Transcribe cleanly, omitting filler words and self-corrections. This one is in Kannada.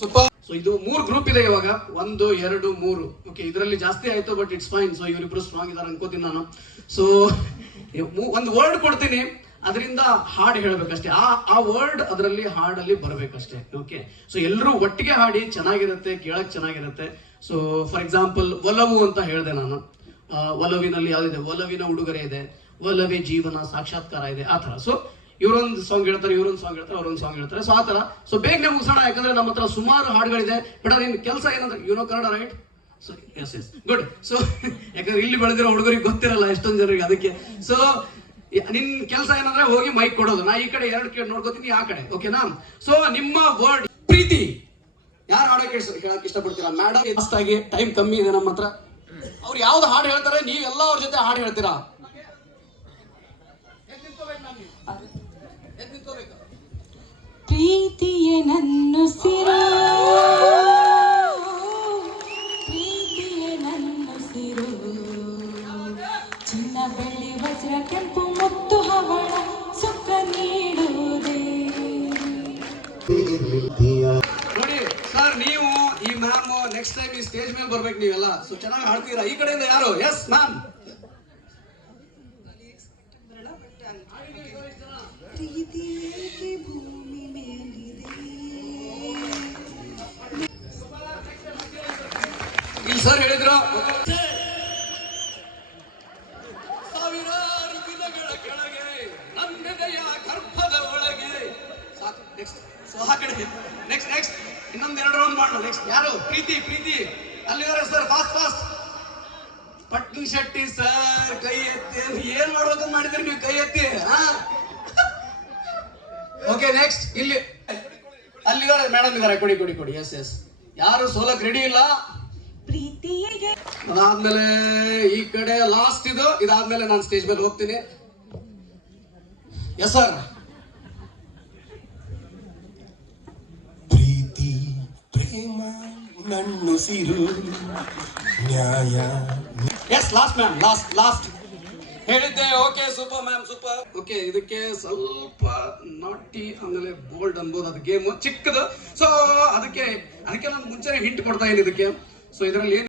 ಸೂಪರ್. ಸೊ ಇದು 3 ಗ್ರೂಪ್ ಇದೆ ಇವಾಗ, 1 2 3. ಓಕೆ, ಇದರಲ್ಲಿ ಜಾಸ್ತಿ ಆಯ್ತು ಬಟ್ ಇಟ್ಸ್ ಫೈನ್. ಸೊ ಇವರಿಬ್ರು ಸ್ಟ್ರಾಂಗ್ ಇದಾರೆ ಅನ್ಕೋತೀನಿ ನಾನು. ಸೊ ಒಂದು ವರ್ಡ್ ಕೊಡ್ತೀನಿ, ಅದರಿಂದ ಹಾಡು ಹೇಳ್ಬೇಕಷ್ಟೇ. ಆ ವರ್ಡ್ ಅದರಲ್ಲಿ ಹಾಡಲ್ಲಿ ಬರ್ಬೇಕಷ್ಟೇ. ಓಕೆ, ಸೊ ಎಲ್ಲರೂ ಒಟ್ಟಿಗೆ ಹಾಡಿ, ಚೆನ್ನಾಗಿರುತ್ತೆ, ಕೇಳಕ್ ಚೆನ್ನಾಗಿರುತ್ತೆ. ಸೊ ಫಾರ್ ಎಕ್ಸಾಂಪಲ್ ಒಲವು ಅಂತ ಹೇಳಿದೆ ನಾನು. ಒಲವಿನಲ್ಲಿ ಯಾವ್ದಿದೆ, ಒಲವಿನ ಉಡುಗೊರೆ ಇದೆ, ಒಲವೇ ಜೀವನ ಸಾಕ್ಷಾತ್ಕಾರ ಇದೆ, ಆ ತರ. ಸೊ ಇವರೊಂದು ಸಾಂಗ್ ಹೇಳ್ತಾರೆ, ಇವರೊಂದು ಸಾಂಗ್ ಹೇಳ್ತಾರೆ, ಅವರೊಂದು ಸಾಂಗ್ ಹೇಳ್ತಾರೆ. ಸೊ ಆ ತರ. ಸೊ ಬೇಗನೆ ಮುಗಿಸೋಣ, ಯಾಕಂದ್ರೆ ನಮ್ಮ ಹತ್ರ ಸುಮಾರು ಹಾಡುಗಳಿದೆ. ಬಟ್ ನಿನ್ ಕೆಲಸ ಏನಂದ್ರೆ, no Kannada right? So yes good. So ಯಾಕಂದ್ರೆ ಇಲ್ಲಿ ಬೆಳೆದಿರೋ ಹುಡುಗರಿಗೆ ಗೊತ್ತಿರಲ್ಲ ಎಷ್ಟೊಂದು ಜನರಿಗೆ, ಅದಕ್ಕೆ. ಸೊ ನಿನ್ ಕೆಲಸ ಏನಂದ್ರೆ ಹೋಗಿ ಮೈಕ್ ಕೊಡೋದು. ನಾ ಈ ಕಡೆ 2 ಕಡೆ ನೋಡ್ಕೋತೀನಿ, ಆ ಕಡೆ. ಓಕೆನಾ? ಸೊ ನಿಮ್ಮ ವರ್ಡ್ ಪ್ರೀತಿ ಯಾರು ಹಾಡೋಕೆ ಹೇಳಕ್ ಇಷ್ಟಪಡ್ತೀರಾ? ಮೇಡಮ್ ಫಾಸ್ಟ್ ಆಗಿ, ಟೈಮ್ ಕಮ್ಮಿ ಇದೆ ನಮ್ಮ ಹತ್ರ. ಅವ್ರು ಯಾವ್ದು ಹಾಡು ಹೇಳ್ತಾರೆ, ನೀವೆಲ್ಲ ಅವ್ರ ಜೊತೆ ಹಾಡು ಹೇಳ್ತೀರಾ. ಪ್ರೀತಿಯೇ ನನ್ನುಸಿರು, ಪ್ರೀತಿಯೇ ನನ್ನುಸಿರು, ಚಿನ್ನ ಬೆಳ್ಳಿ ವಜ್ರ ಕೆಂಪು ಮುತ್ತು ಹವಳ ಸುಖ ನೀಡುವುದೇ. ನೋಡಿ ಸರ್, ನೀವು ಈ ಮ್ಯಾಮ್ ನೆಕ್ಸ್ಟ್ ಟೈಮ್ ಈ ಸ್ಟೇಜ್ ಮೇಲೆ ಬರ್ಬೇಕು ನೀವೆಲ್ಲ. ಸೊ ಚೆನ್ನಾಗಿ ಹಾಡ್ತೀರಾ. ಈ ಕಡೆಯಿಂದ ಯಾರು? Yes ma'am. ಇಲ್ಲಿ ಸರ್ ಹೇಳಿದ್ರು, ಸಾವಿರಾರು ದಿನಗಳ ಕೆಳಗೆ ನನ್ನೆದೆಯ ಗರ್ಭದ ಒಳಗೆ. ಸಾಕು, ನೆಕ್ಸ್ಟ್. ಸೊ ಆ ಕಡೆ ನೆಕ್ಸ್ಟ್ ಇನ್ನೊಂದು 2 ರೌಂಡ್ ಮಾಡೋಣ. ನೆಕ್ಸ್ಟ್ ಯಾರು? ಪ್ರೀತಿ. ಅಲ್ಲಿದ್ದಾರೆ ಸರ್, ಫಾಸ್ಟ್. ಪಟ್ನ ಶೆಟ್ಟಿ ಸರ್, ಕೈ ಎತ್ತಿ. ಏನ್ ಮಾಡ್ಬೇಕಂತ ಮಾಡಿದ್ರಿ ನೀವು? ಕೈ ಎತ್ತಿ. ಓಕೆ, ನೆಕ್ಸ್ಟ್ ಇಲ್ಲಿ ಅಲ್ಲಿದ್ದಾರೆ ಮೇಡಮ್ ಇದಾರೆ. ಕೊಡಿ. ಎಸ್ ಯಾರು ಸೋಲಕ್ ರೆಡಿ ಇಲ್ಲ? ಪ್ರೀತಿಗೆ ಅದಾದ್ಮೇಲೆ ಈ ಕಡೆ ಲಾಸ್ಟ್ ಇದಾದ್ಮೇಲೆ ನಾನು ಸ್ಟೇಜ್ ಮೇಲೆ ಹೋಗ್ತೀನಿ. Yes sir. ಪ್ರೀತಿ ಪ್ರೇಮ ನನ್ನುಸಿರು ನ್ಯಾಯ. ಎಸ್ ಲಾಸ್ಟ್ ಮ್ಯಾಮ್, ಲಾಸ್ಟ್ ಹೇಳಿದ್ದೆ. Okay, super ma'am, super. Okay, ಇದಕ್ಕೆ ಸ್ವಲ್ಪ ನಾಟಿ ಆಮೇಲೆ ಬೋಲ್ಡ್ ಅನ್ಬೋದು. ಅದು ಗೇಮ್ ಚಿಕ್ಕದು. ಸೊ ಅದಕ್ಕೆ ನಾನು ಮುಂಚೆನೆ ಹಿಂಟ್ ಕೊಡ್ತಾ ಇದೀನಿ ಇದಕ್ಕೆ. ಸೊ ಇದರಲ್ಲಿ